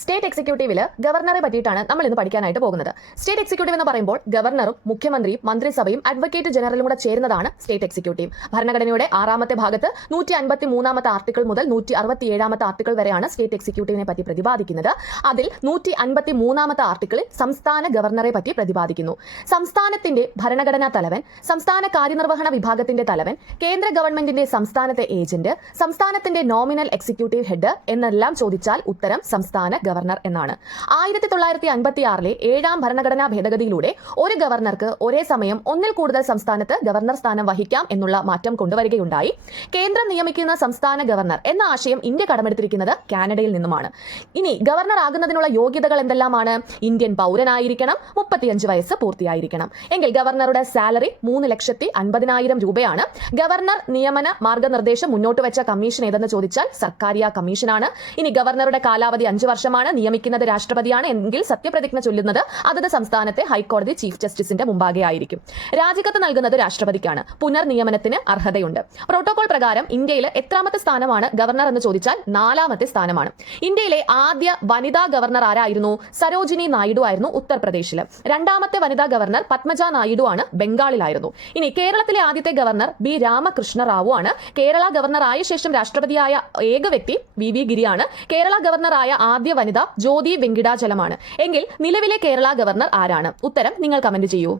State എക്സിക്യൂട്ടീവിൽ ഗവർണറെ പറ്റിയിട്ടാണ് നമ്മൾ ഇന്ന് പഠിക്കാനായിട്ട് പോകുന്നത്. സ്റ്റേറ്റ് എക്സിക്യൂട്ടീവ് എന്ന് പറയുമ്പോൾ ഗവർണറും മുഖ്യമന്ത്രിയും മന്ത്രിസഭയും അഡ്വക്കേറ്റ് ജനറലും കൂടെ ചേരുന്നതാണ് സ്റ്റേറ്റ് എക്സിക്യൂട്ടീവ്. ഭരണഘടനയുടെ 6ാമത്തെ ഭാഗത്ത് 153ാമത്തെ ആർട്ടിക്കിൾ മുതൽ 167ാമത്തെ ആർട്ടിക്കിൾ വരെയാണ് സ്റ്റേറ്റ് എക്സിക്യൂട്ടീവിനെ പറ്റി പ്രതിപാദിക്കുന്നത്. അതിൽ 153ാമത്തെ ആർട്ടിക്കിളിൽ സംസ്ഥാന ഗവർണറെ പറ്റി പ്രതിപാദിക്കുന്നു. സംസ്ഥാനത്തിന്റെ ഭരണഘടനാ തലവൻ, സംസ്ഥാന കാര്യനിർവഹണ വിഭാഗത്തിന്റെ തലവൻ, കേന്ദ്ര ഗവൺമെന്റിന്റെ സംസ്ഥാനത്തെ ഏജന്റ്, സംസ്ഥാനത്തിന്റെ നോമിനൽ എക്സിക്യൂട്ടീവ് ഹെഡ് എന്നെല്ലാം ചോദിച്ചാൽ ഉത്തരം സംസ്ഥാന ഗവർണർ എന്നാണ്. 1956 7ാം ഭരണഘടനാ ഭേദഗതിയിലൂടെ ഒരു ഗവർണർക്ക് ഒരേ സമയം ഒന്നിൽ കൂടുതൽ സംസ്ഥാനത്ത് ഗവർണർ സ്ഥാനം വഹിക്കാം എന്നുള്ള മാറ്റം കൊണ്ടുവരികയുണ്ടായി. കേന്ദ്രം നിയമിക്കുന്ന സംസ്ഥാന ഗവർണർ എന്ന ആശയം ഇന്ത്യ കടമെടുത്തിരിക്കുന്നത് കാനഡയിൽ നിന്നുമാണ്. ഇനി ഗവർണർ ആകുന്നതിനുള്ള യോഗ്യതകൾ എന്തെല്ലാമാണ്? ഇന്ത്യൻ പൗരനായിരിക്കണം, 35 വയസ്സ് പൂർത്തിയായിരിക്കണം. എങ്കിൽ ഗവർണറുടെ സാലറി 3,50,000 രൂപയാണ്. ഗവർണർ നിയമന മാർഗനിർദ്ദേശം മുന്നോട്ട് വെച്ച കമ്മീഷൻ ഏതെന്ന് ചോദിച്ചാൽ സർക്കാരിയ കമ്മീഷനാണ്. ഇനി ഗവർണറുടെ കാലാവധി 5 വർഷമാണ്. നിയമിക്കുന്നത് രാഷ്ട്രപതിയാണ്. എങ്കിൽ സത്യപ്രതിജ്ഞ ചൊല്ലുന്നത് അതത് സംസ്ഥാനത്തെ ഹൈക്കോടതി ചീഫ് ജസ്റ്റിസിന്റെ മുമ്പാകെ ആയിരിക്കും. രാജിക്കത്ത് നൽകുന്നത് രാഷ്ട്രപതിക്കാണ്. പുനർനിയമനത്തിന് അർഹതയുണ്ട്. പ്രോട്ടോകോൾ പ്രകാരം ഇന്ത്യയിൽ എത്രാമത്തെ സ്ഥാനമാണ് ഗവർണർ എന്ന് ചോദിച്ചാൽ 4ാമത്തെ സ്ഥാനമാണ്. ഇന്ത്യയിലെ ആദ്യ വനിതാ ഗവർണർ ആരായിരുന്നു? സരോജിനി നായിഡു ആയിരുന്നു ഉത്തർപ്രദേശിൽ. 2ാമത്തെ വനിതാ ഗവർണർ പത്മജ നായിഡു ആണ്, ബംഗാളിലായിരുന്നു. ഇനി കേരളത്തിലെ ആദ്യത്തെ ഗവർണർ ബി രാമകൃഷ്ണ റാവു ആണ്. കേരള ഗവർണർ ആയ ശേഷം രാഷ്ട്രപതിയായ ഏക വ്യക്തി വി ഗിരിയാണ്. കേരള ഗവർണറായ ആദ്യ വനിത ജ്യോതി വെങ്കിടാചലമാണ്. എങ്കിൽ നിലവിലെ കേരള ഗവർണർ ആരാണ്? ഉത്തരം നിങ്ങൾ കമന്റ് ചെയ്യൂ.